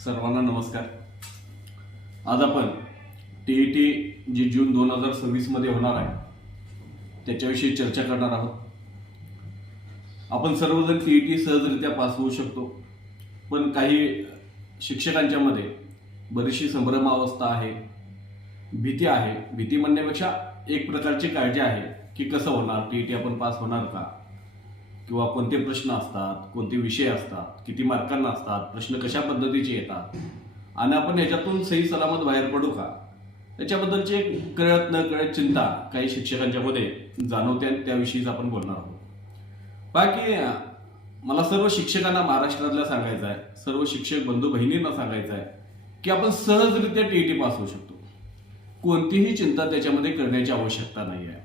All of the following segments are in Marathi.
सर्वांना नमस्कार। आज आपण टीईटी जी जून 2026 मध्ये होणार आहे त्याच्याविषयी चर्चा करणार आहोत। आपण सर्वजण टीईटी सहजरित्या पास होऊ शकतो, पण काही शिक्षकांच्या मध्ये बरीचशी संभ्रमावस्था आहे, भीती आहे। भीती म्हणण्यापेक्षा एक प्रकारची काळजी आहे की कसं होणार, टीईटी आपण पास होणार का, किंवा कोणते प्रश्न असतात, कोणते विषय असतात, किती मार्कांना असतात, प्रश्न कशा पद्धतीचे येतात आणि आपण याच्यातून सही सलामत बाहेर पडू का, याच्याबद्दलची एक कळत न कळत चिंता काही शिक्षकांच्या मध्ये जाणवते आणि त्याविषयीच आपण बोलणार आहोत। बाकी मला सर्व शिक्षकांना महाराष्ट्रातल्या सांगायचं आहे, सर्व शिक्षक बंधू बहिणींना सांगायचं आहे की आपण सहजरित्या टीईटी पास होऊ शकतो। कोणतीही चिंता त्याच्यामध्ये करण्याची आवश्यकता नाही आहे,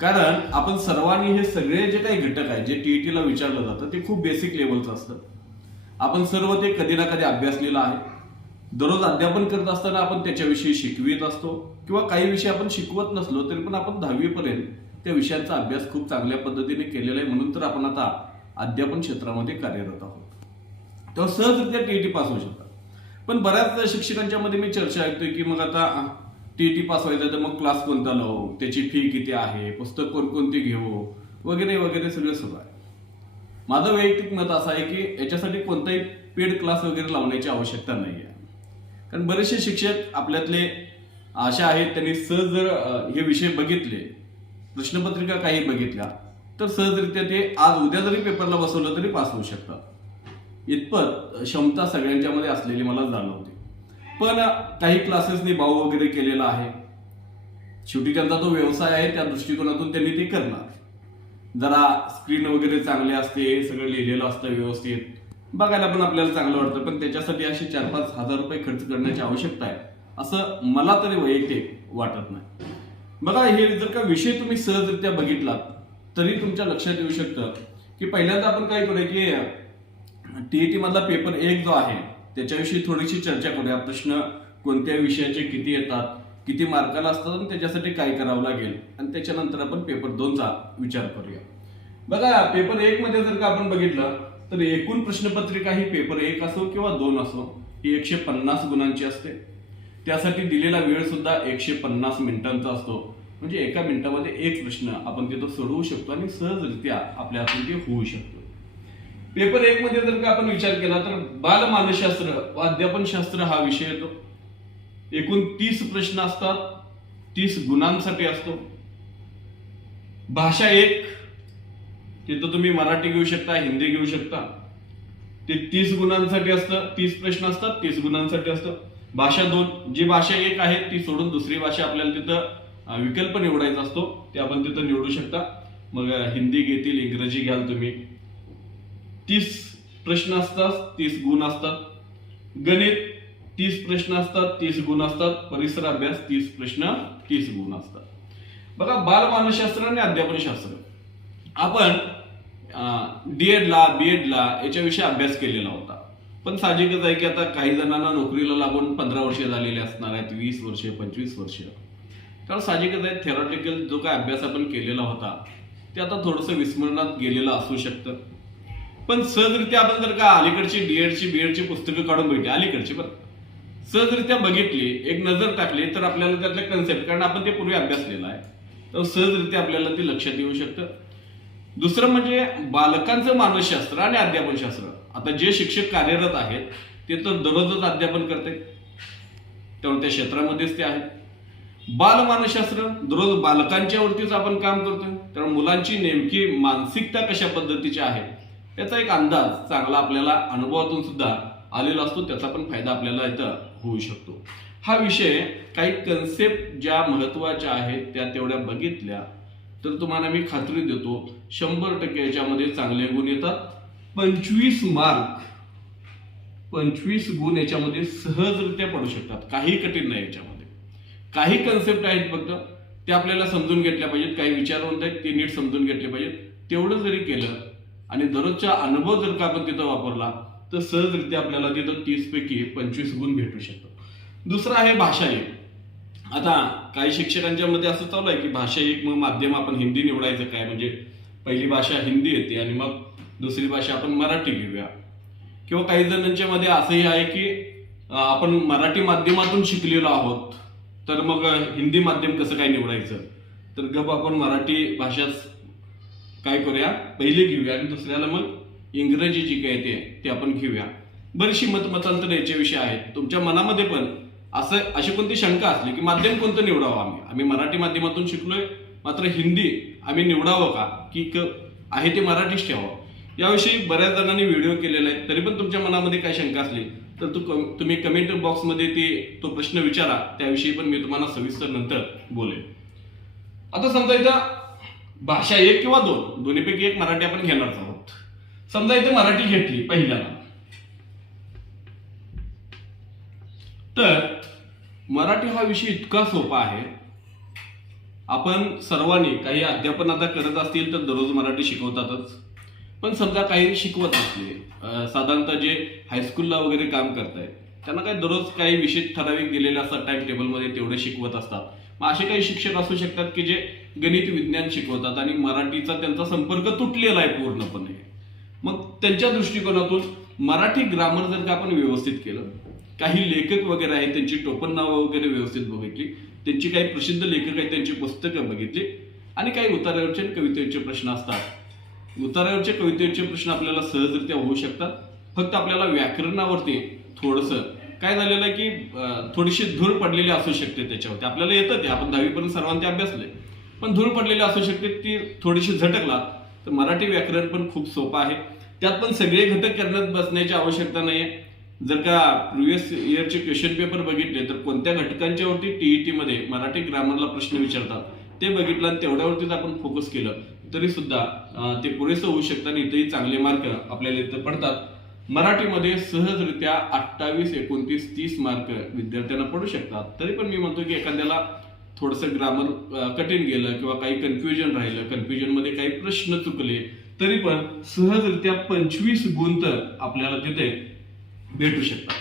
कारण आपण सर्वांनी हे सगळे जे काही घटक आहेत जे टीईटीला विचारलं जातं ते खूप बेसिक लेवलचं असतं। आपण सर्व ते कधी ना कधी अभ्यासलेलं आहे। दररोज अध्यापन करत असताना आपण त्याच्याविषयी शिकवित असतो, किंवा काही विषय आपण शिकवत नसलो तरी पण आपण 10वी पर्यंत त्या विषयांचा अभ्यास खूप चांगल्या पद्धतीने केलेला आहे, म्हणून तर आपण आता अध्यापन क्षेत्रामध्ये कार्यरत आहोत। तेव्हा सहजरित्या टीईटी पास होऊ शकतात। पण बऱ्याच शिक्षकांच्या मध्ये मी चर्चा ऐकतोय की मग आता टीईटी पास व्हायचं तर मग क्लास कोणता लावू, त्याची फी किती आहे, पुस्तक कोणकोणती घेऊ, वगैरे वगैरे सगळं सुरू आहे। माझं वैयक्तिक मत असं आहे की याच्यासाठी कोणताही पेड क्लास वगैरे लावण्याची आवश्यकता नाही आहे, कारण बरेचसे शिक्षक आपल्यातले अशा आहेत त्यांनी सहज जर हे विषय बघितले, प्रश्नपत्रिका काही बघितल्या, तर सहजरित्या ते आज उद्या जरी पेपरला बसवलं तरी पास होऊ शकतात। इतपत क्षमता सगळ्यांच्या मध्ये असलेली मला जाणवते। पण काही क्लासेसनी भाव वगैरे केलेला आहे, शेवटी त्यांचा तो व्यवसाय आहे, त्या दृष्टिकोनातून त्यांनी ते करणार। जरा स्क्रीन वगैरे चांगले असते, सगळं लिहिलेलं असतं व्यवस्थित, बघायला पण आपल्याला चांगलं वाटतं, पण त्याच्यासाठी असे 4-5 हजार रुपये खर्च करण्याची आवश्यकता आहे असं मला तरी वैयक्तिक वाटत नाही। बघा, हे जर का विषय तुम्ही सहजरित्या बघितलात तरी तुमच्या लक्षात येऊ शकतं की पहिल्यांदा आपण काय करूया की टीईटी मधला पेपर 1 जो आहे त्याच्याविषयी थोडीशी चर्चा करूया। प्रश्न कोणत्या विषयाचे किती येतात, किती मार्काला असतात आणि त्याच्यासाठी काय करावं लागेल, आणि त्याच्यानंतर आपण पेपर 2चा विचार करूया। बघा, पेपर 1 मध्ये जर का आपण बघितलं तर एकूण प्रश्नपत्रिका ही पेपर 1 असो किंवा 2 असो ही 150 गुणांची असते। त्यासाठी दिलेला वेळ सुद्धा 150 मिनिटांचा असतो, म्हणजे एका मिनिटामध्ये एक प्रश्न आपण तिथं सोडवू शकतो आणि सहजरित्या आपल्या हातून ते होऊ शकतो। पेपर 1 मध्ये जर का आपण विचार केला तर बालमानसशास्त्र व अध्यापनशास्त्र हा विषय येतो। एकूण 30 प्रश्न असतात, 30 गुणांसाठी असतो। भाषा 1 तिथं तुम्ही मराठी घेऊ शकता, हिंदी घेऊ शकता, ते 30 गुणांसाठी असतं, 30 प्रश्न असतात, 30 गुणांसाठी असतं। भाषा 2 जी भाषा 1 आहे ती सोडून दुसरी भाषा आपल्याला तिथं विकल्प निवडायचा असतो, ते आपण तिथं निवडू शकता। मग हिंदी घेतील, इंग्रजी घ्याल तुम्ही, 30 प्रश्न असतात, 30 गुण असतात। गणित 30 प्रश्न असतात, 30 गुण असतात। परिसर अभ्यास 30 प्रश्न, 30 गुण असतात। बघा, बालमानसशास्त्र आणि अध्यापनशास्त्र आपण डीएड ला, बीएड ला याच्याविषयी अभ्यास केलेला होता, पण साहजिकच आहे की आता काही जणांना नोकरीला लागून 15 वर्षे झालेले असणार आहेत, 20 वर्षे, 25 वर्षे। तर साहजिकच आहे थेरॉटिकल जो काय अभ्यास आपण केलेला होता ते आता थोडंसं विस्मरणात गेलेलं असू शकतं। पण सहजरित्या आपण जर का अलीकडची डीएडची बीएडची पुस्तकं काढून बघितली, अलीकडची पण सहजरित्या बघितली, एक नजर टाकली तर आपल्याला त्यातले कन्सेप्ट, कारण आपण ते पूर्वी अभ्यासलेलं आहे, तर सहजरित्या आपल्याला ते लक्षात येऊ शकतं। दुसरं म्हणजे बालकांचं मानसशास्त्र आणि अध्यापनशास्त्र। आता जे शिक्षक कार्यरत आहेत ते तर दररोजच अध्यापन करते, त्यामुळे त्या क्षेत्रामध्येच ते आहेत। बालमानसशास्त्र दररोज बालकांच्या वरतीच आपण काम करतोय, त्यामुळे मुलांची नेमकी मानसिकता कशा पद्धतीची आहे याचा एक अंदाज चांगला आपल्याला अनुभवातून सुद्धा आलेला असतो, त्याचा पण फायदा आपल्याला इथं होऊ शकतो। हा विषय काही कन्सेप्ट ज्या महत्वाच्या आहेत त्या तेवढ्या बघितल्या तर तुम्हाला मी खात्री देतो 100% याच्यामध्ये चांगले गुण येतात। 25 मार्क, 25 गुण याच्यामध्ये सहजरित्या पडू शकतात, काही कठीण नाही याच्यामध्ये। काही कन्सेप्ट आहेत फक्त ते आपल्याला समजून घेतल्या पाहिजेत, काही विचारवंत आहेत ते नीट समजून घेतले पाहिजेत। तेवढं जरी केलं आणि दररोजचा अनुभव जर का आपण तिथं वापरला तर सहजरित्या आपल्याला तिथं 30 पैकी 25 गुण भेटू शकतो। दुसरा आहे भाषा 1। आता काही शिक्षकांच्या मध्ये असं चालू आहे की भाषा 1 मग माध्यम आपण हिंदी निवडायचं काय, म्हणजे पहिली भाषा हिंदी येते आणि मग दुसरी भाषा आपण मराठी घेऊया, किंवा काही जणांच्या मध्ये असंही आहे की आपण मराठी माध्यमातून शिकलेलो आहोत, तर मग हिंदी माध्यम कसं काय निवडायचं? तर गप आपण मराठी भाषाच काय करूया, पहिले घेऊया आणि दुसऱ्याला मग इंग्रजी जी काय ते आपण घेऊया. बरीचशी मतमतांतर याच्याविषयी आहेत. तुमच्या मनामध्ये पण अशी कोणती शंका असली की माध्यम कोणतं निवडावं, आम्ही मराठी माध्यमातून शिकलोय मात्र हिंदी आम्ही निवडावं का, की आहे ते मराठीच ठेवावं, याविषयी बऱ्याच जणांनी व्हिडिओ केलेला आहे. तरी पण तुमच्या मनामध्ये काय शंका असली तर तुम्ही कमेंट बॉक्समध्ये तो प्रश्न विचारा, त्याविषयी पण मी तुम्हाला सविस्तर नंतर बोलेन. आता समजा इथं भाषा एक किंवा दोन दोन्हीपैकी एक मराठी आपण घेणारच आहोत. समजा इथे मराठी घेतली पहिल्याला, तर मराठी हा विषय इतका सोपा आहे. आपण सर्वांनी काही अध्यापन आता करत असतील तर दररोज मराठी शिकवतातच, पण समजा काही शिकवत असले, साधारणतः जे हायस्कूलला वगैरे काम करतायत त्यांना काही दररोज काही विषय ठराविक दिलेले असतात, टाइम टेबलमध्ये तेवढे शिकवत असतात. मग असे काही शिक्षक असू शकतात की जे गणित विज्ञान शिकवतात आणि मराठीचा त्यांचा संपर्क तुटलेला आहे पूर्णपणे. मग त्यांच्या दृष्टिकोनातून मराठी ग्रामर जर का आपण व्यवस्थित केलं, काही लेखक वगैरे आहेत त्यांची टोपण नावं वगैरे व्यवस्थित बघितली, त्यांची काही प्रसिद्ध लेखक आहेत त्यांची पुस्तकं बघितली, आणि काही उतार्यावरचे कवितेचे प्रश्न असतात. उतार्यावरचे कवितेचे प्रश्न आपल्याला सहजरित्या होऊ शकतात. फक्त आपल्याला व्याकरणावरती थोडंसं काय झालेलं आहे की थोडीशी धूळ पडलेली असू शकते त्याच्यावरती. आपल्याला येतं ते, आपण 10वी पर्यंत सर्वांनी अभ्यासले, पण धूळ पडलेली असू शकते, ती थोडीशी झटकला तर मराठी व्याकरण पण खूप सोपं आहे. त्यात पण सगळे घटक करण्यात बसण्याची आवश्यकता नाहीये. जर का प्रिव्हियस इयरचे क्वेश्चन पेपर बघितले तर कोणत्या घटकांच्या वरती टीईटी मध्ये मराठी ग्रामरला प्रश्न विचारतात ते बघितलं आणि तेवढ्यावरतीच आपण फोकस केलं तरी सुद्धा ते पुरेसं होऊ शकतं आणि इथेही चांगले मार्क आपल्याला इथं पडतात. मराठीमध्ये सहजरित्या 28, 29, 30 मार्क विद्यार्थ्यांना पडू शकतात. तरी पण मी म्हणतो की एखाद्याला थोडंसं ग्रामर कठीण गेलं किंवा काही कन्फ्युजन राहिलं, कन्फ्युजन मध्ये काही प्रश्न चुकले, तरी पण सहजरित्या 25 गुण तर आपल्याला तिथे भेटू शकतात.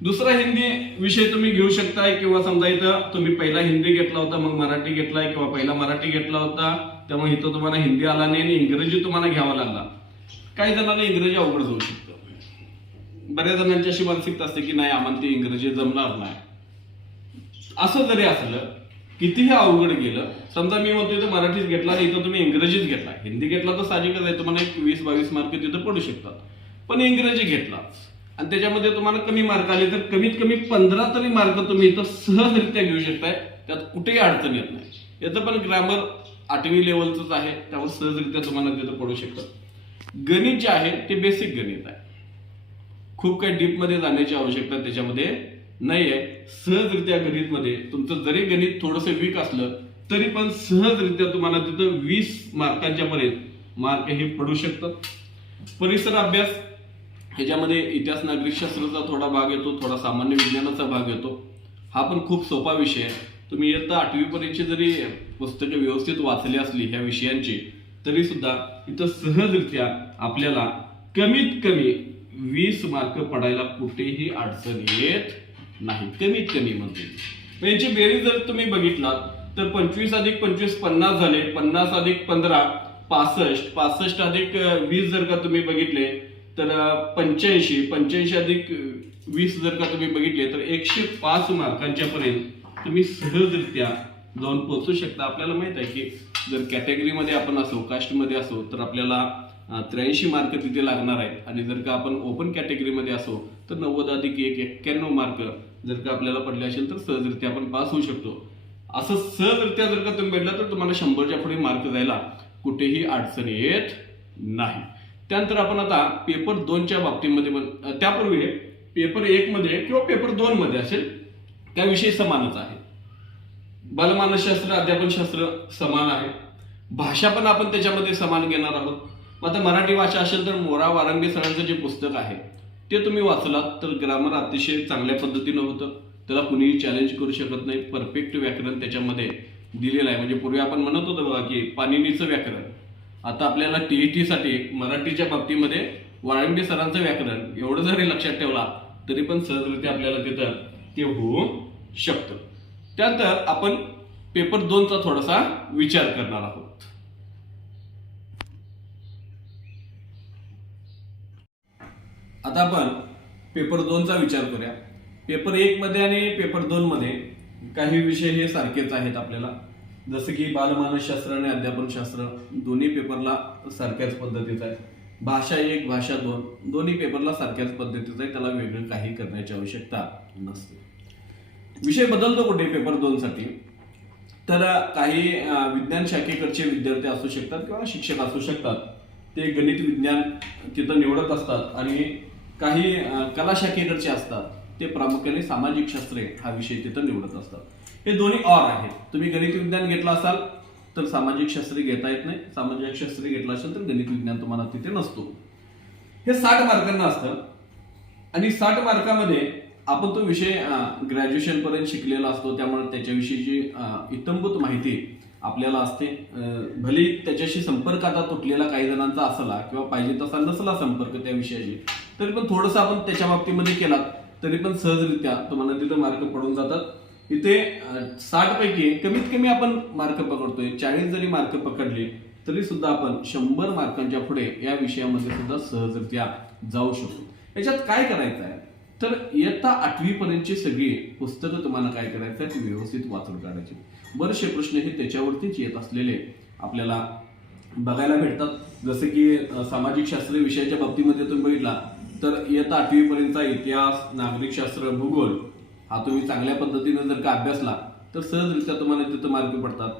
दुसरा हिंदी विषय तुम्ही घेऊ शकताय, किंवा समजा इथं तुम्ही पहिला हिंदी घेतला होता मग मराठी घेतलाय, किंवा पहिला मराठी घेतला होता त्यामुळे इथं तुम्हाला हिंदी आला नाही आणि इंग्रजी तुम्हाला घ्यावा लागला. काही जणांना इंग्रजी अवघड होऊ शकतं. बऱ्याच जणांची अशी मानसिकता असते की नाही आम्हाला ती इंग्रजी जमणार नाही. असं जरी असलं, कितीही अवघड गेलं, समजा मी म्हणतोय तर मराठीच घेतला आणि इथं तुम्ही इंग्रजीच घेतला, हिंदी घेतला तर साहजिकच आहे तुम्हाला 20-22 मार्क तिथं पडू शकतात. पण इंग्रजी घेतला आणि त्याच्यामध्ये तुम्हाला कमी मार्क आले तर कमीत कमी 15 तरी मार्क तुम्ही इथं सहजरित्या घेऊ शकताय, त्यात कुठेही अडचण येत नाही. याचं पण ग्रामर 8वी लेवलच आहे, त्यावर सहजरित्या तुम्हाला तिथं पडू शकतं. गणित जे आहे ते बेसिक गणित आहे, खूप काही डीप मध्ये जाण्याची आवश्यकता त्याच्यामध्ये नाहीये. सहजरित्या गणित मध्ये तुमचं जरी गणित थोडंसं वीक असलं तरी पण सहजरित्या तुम्हाला तिथं 20 मार्कांच्या पर्यंत मार्क हे पडू शकतात. परिसर अभ्यास ह्याच्यामध्ये इतिहास नागरिकशास्त्राचा थोडा भाग येतो, थोडा सामान्य विज्ञानाचा भाग येतो. हा पण खूप सोपा विषय आहे. तुम्ही इयत्ता 8वी पर्यंतची जरी पुस्तकं व्यवस्थित वाचली असली ह्या विषयांची तरी सुद्धा इथं सहजरित्या आपल्याला कमीत कमी 20 मार्क पडायला कुठेही अडचण येत नाही, कमीत कमी म्हणते. यांची बेरीज जर तुम्ही बघितलात तर 25 अधिक 25 50 झाले, 50 अधिक 15 65, 65 अधिक 20 जर का तुम्ही बघितले तर 85, 85 अधिक 20 जर का तुम्ही बघितले तर 105 मार्कांच्या पर्यंत तुम्ही सहजरित्या जाऊन पोहोचू शकता. आपल्याला माहित आहे की जर कॅटेगरीमध्ये आपण असो, कास्टमध्ये असो तर आपल्याला 83 मार्क तिथे लागणार आहेत, आणि जर का आपण ओपन कॅटेगरीमध्ये असो तर 90 अधिक 1 91 मार्क जर का आपल्याला पडले असेल तर सहजरित्या आपण पास होऊ शकतो. असं सहजरित्या जर का तुम्ही भेटला तर तुम्हाला 100च्या पुढे मार्क जायला कुठेही अडचण येत नाही. त्यानंतर आपण आता पेपर 2च्या बाबतीमध्ये, त्यापूर्वी पेपर 1 मध्ये किंवा पेपर 2 मध्ये असेल त्याविषयी समानच आहे. बालमानसशास्त्र, अध्यापनशास्त्र समान आहे. भाषा पण आपण त्याच्यामध्ये समान घेणार आहोत. आता मराठी भाषा असेल तर मोरा वारंबे सरांचं जे पुस्तक आहे ते तुम्ही वाचलात तर ग्रामर अतिशय चांगल्या पद्धतीनं होतं, त्याला कुणीही चॅलेंज करू शकत नाही. परफेक्ट व्याकरण त्याच्यामध्ये दिलेलं आहे. म्हणजे पूर्वी आपण म्हणत होतो बघा की पाणिनीचं व्याकरण, आता आपल्याला टीईटी साठी मराठीच्या बाबतीमध्ये वाळंबे सरांचं व्याकरण एवढं जरी लक्षात ठेवला तरी पण सहजरित्या आपल्याला तिथं ते होऊ शकतं. त्यानंतर आपण पेपर 2चा थोडासा विचार करणार आहोत. आता आपण पेपर 2चा विचार करूया. पेपर 1 मध्ये आणि पेपर 2 मध्ये काही विषय हे सारखेच आहेत आपल्याला, जसं की बालमानसशास्त्र आणि अध्यापनशास्त्र दोन्ही पेपरला सारख्याच पद्धतीचं आहे. भाषा 1 भाषा 2 दोन्ही पेपरला सारख्याच पद्धतीचं आहे, त्याला वेगळं काही करण्याची आवश्यकता नसते. विषय बदलतो कुठे पेपर 2 साठी, तर काही विज्ञान शाखेकडचे विद्यार्थी असू शकतात किंवा शिक्षक असू शकतात, ते गणित विज्ञान तिथं निवडत असतात आणि काही कला शाखेकडचे असतात ते प्रामुख्याने सामाजिक शास्त्रे हा विषय तिथं निवडत असतात. हे दोन्ही ऑर आहेत. तुम्ही गणित विज्ञान घेतला असाल तर सामाजिक शास्त्री घेता येत नाही, सामाजिक शास्त्री घेतला असेल तर गणित विज्ञान तुम्हाला तिथे नसतो. हे 60 मार्कांना असतं आणि 60 मार्कामध्ये आपण तो विषय ग्रॅज्युएशन पर्यंत शिकलेला असतो, त्यामुळे त्याच्याविषयीची इत्थंभूत माहिती आपल्याला असते. भले त्याच्याशी संपर्क आता तुटलेला काही जणांचा असला किंवा पाहिजे तसा नसला संपर्क त्या विषयाशी, तरी पण थोडंसं आपण त्याच्या बाबतीमध्ये केला तरी पण सहजरित्या तुम्हाला तिथं मार्क पडून जातात. इथे 60 पैकी कमीत कमी आपण मार्क पकडतोय. 40 जरी मार्क पकडले तरी सुद्धा आपण 100 मार्कांच्या पुढे या विषयामध्ये सुद्धा सहजरित्या जाऊ शकतो. याच्यात काय करायचं आहे तर इयत्ता 8वी पर्यंतची सगळी पुस्तकं तुम्हाला काय करायचं आहे ती व्यवस्थित वाचून काढायची. बरेचसे प्रश्न हे त्याच्यावरतीच येत असलेले आपल्याला बघायला भेटतात. जसं की सामाजिक शास्त्र विषयाच्या बाबतीमध्ये तुम्ही बघितला तर इयत्ता 8वी पर्यंतचा इतिहास, नागरिकशास्त्र, भूगोल हा तुम्ही चांगल्या पद्धतीने जर का अभ्यासला तर सहजरित्या तुम्हाला तिथं मार्क पडतात.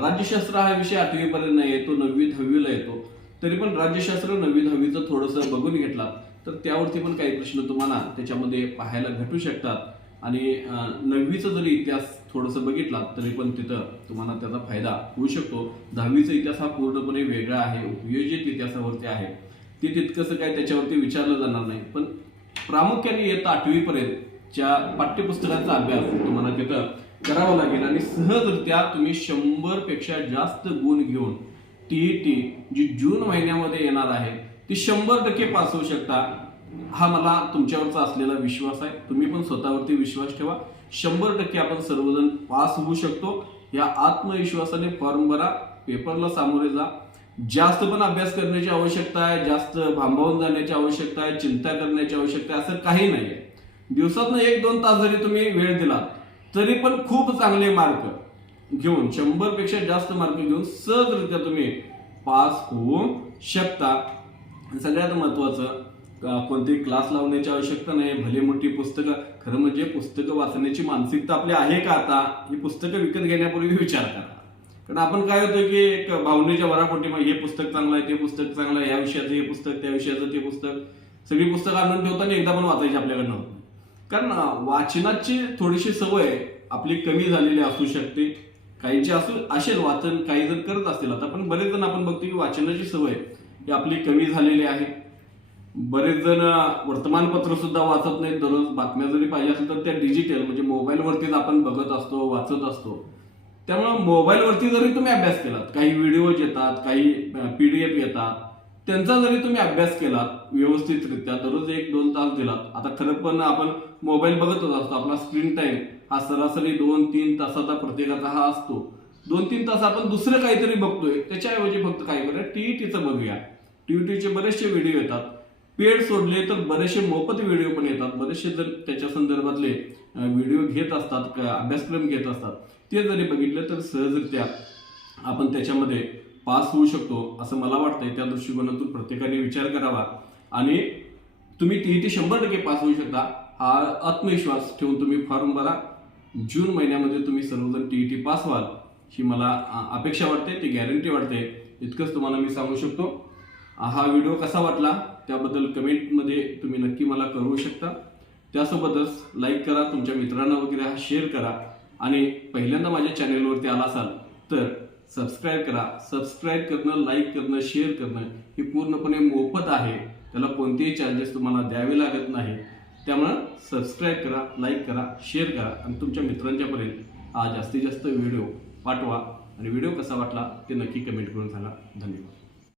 राज्यशास्त्र हा विषय 8वी पर्यंत नाही येतो, 9वी 10वीला येतो, तरी पण राज्यशास्त्र 9वी 10वीचं थोडंसं बघून घेतला तर त्यावरती पण काही प्रश्न तुम्हाला त्याच्यामध्ये पाहायला भेटू शकतात. आणि 9वीचा जरी इतिहास थोडंसं बघितला तरी पण तिथं तुम्हाला त्याचा फायदा होऊ शकतो. 10वीचा इतिहास हा पूर्णपणे वेगळा आहे, उपयोजित इतिहासावरती आहे, ते तितकंसं काय त्याच्यावरती विचारलं जाणार नाही. पण प्रामुख्याने इयत्ता 8वी पर्यंतच्या पाठ्यपुस्तकाचा अभ्यास तुम्हाला तिथं करावा लागेल आणि सहजरित्या तुम्ही 100 पेक्षा जास्त गुण घेऊन टीईटी जी जून महिन्यामध्ये येणार आहे ती 100% पास होऊ शकता. हा मला तुमच्यावरचा असलेला विश्वास आहे. तुम्ही पण स्वतःवरती विश्वास ठेवा. 100% आपण सर्वजण पास होऊ शकतो. या आत्मविश्वासाने फॉर्म भरा, पेपरला सामोरे जा. जास्त पण अभ्यास करण्याची आवश्यकता आहे, जास्त भांबावून जाण्याची आवश्यकता आहे, चिंता करण्याची आवश्यकता आहे असं काही नाहीये. दिवसातनं 1-2 तास जरी तुम्ही वेळ दिला तरी पण खूप चांगले मार्क घेऊन 100 पेक्षा जास्त मार्क घेऊन सहजरित्या तुम्ही पास होऊ शकता. सगळ्यात महत्वाचं कोणतेही क्लास लावण्याची आवश्यकता नाही. भले मोठी पुस्तकं, खरं म्हणजे पुस्तकं वाचण्याची मानसिकता आपली आहे का आता, ही पुस्तकं विकत घेण्यापूर्वी विचार करा. कारण आपण काय होतं की एक भावनेच्या भरापोटी हे पुस्तक चांगलं आहे, ते पुस्तक चांगलं आहे, या विषयाचं हे पुस्तक, त्या विषयाचं ते पुस्तक, सगळी पुस्तकं आणून ठेवताना एकदा पण वाचायची आपल्याकडनं होत नाही. कारण वाचनाची थोडीशी सवय आपली कमी झालेली असू शकते. काहींची असेल वाचन, काही जण करत असतील आता, पण बरेच जण आपण बघतो की वाचनाची सवय ही आपली कमी झालेली आहे. बरेच जण वर्तमानपत्र सुद्धा वाचत नाहीत. दररोज बातम्या जरी पाहिजे असेल तर त्या डिजिटल म्हणजे मोबाईलवरतीच आपण बघत असतो, वाचत असतो. त्यामुळे मोबाईलवरती जरी तुम्ही अभ्यास केलात, काही व्हिडिओज येतात, काही PDF येतात, त्यांचा जरी तुम्ही अभ्यास केलात व्यवस्थितरित्या, दररोज 1-2 तास दिलात. आता खरं पण आपण मोबाईल बघतच असतो. आपला स्क्रीन टाइम हा सरासरी 2-3 तासाचा प्रत्येकाचा हा असतो. 2-3 तास आपण दुसरं काहीतरी बघतोय, त्याच्याऐवजी फक्त काय करूया, टीईटीचं बघूया. टीईटीचे बरेचसे व्हिडिओ येतात. पेड सोडले तर बरेचसे मोफत व्हिडिओ पण येतात. बरेचसे जर त्याच्या संदर्भातले व्हिडिओ घेत असतात, अभ्यासक्रम घेत असतात, ते जरी बघितलं तर सहजरित्या आपण त्याच्यामध्ये पास होऊ शकतो असं मला वाटतंय. त्या दृष्टिकोनातून प्रत्येकाने विचार करावा आणि तुम्ही टीईटी 100% पास होऊ शकता हा आत्मविश्वास ठेवून तुम्ही फॉर्म भरा. जून महिन्यामध्ये तुम्ही सर्वजण टीईटी पास व्हाल ही मला अपेक्षा वाटते, ती गॅरंटी वाटते. इतकंच तुम्हाला मी सांगू शकतो. हा व्हिडिओ कसा वाटला त्याबद्दल कमेंटमध्ये तुम्ही नक्की मला कळवू शकता. त्यासोबतच लाईक करा, तुमच्या मित्रांना वगैरे हा शेअर करा आणि पहिल्यांदा माझ्या चॅनेलवरती आला असाल तर सबस्क्राईब करा. सबस्क्राईब करणं, लाईक करणं, शेअर करणं हे पूर्णपणे मोफत आहे. त्याला कोणतेही चार्जेस तुम्हाला द्यावे लागत नाही. त्यामुळं सबस्क्राईब करा, लाईक करा, शेअर करा आणि तुमच्या मित्रांच्यापर्यंत जास्तीत जास्त व्हिडिओ पाठवा आणि व्हिडिओ कसा वाटला ते नक्की कमेंट करून सांगा. धन्यवाद.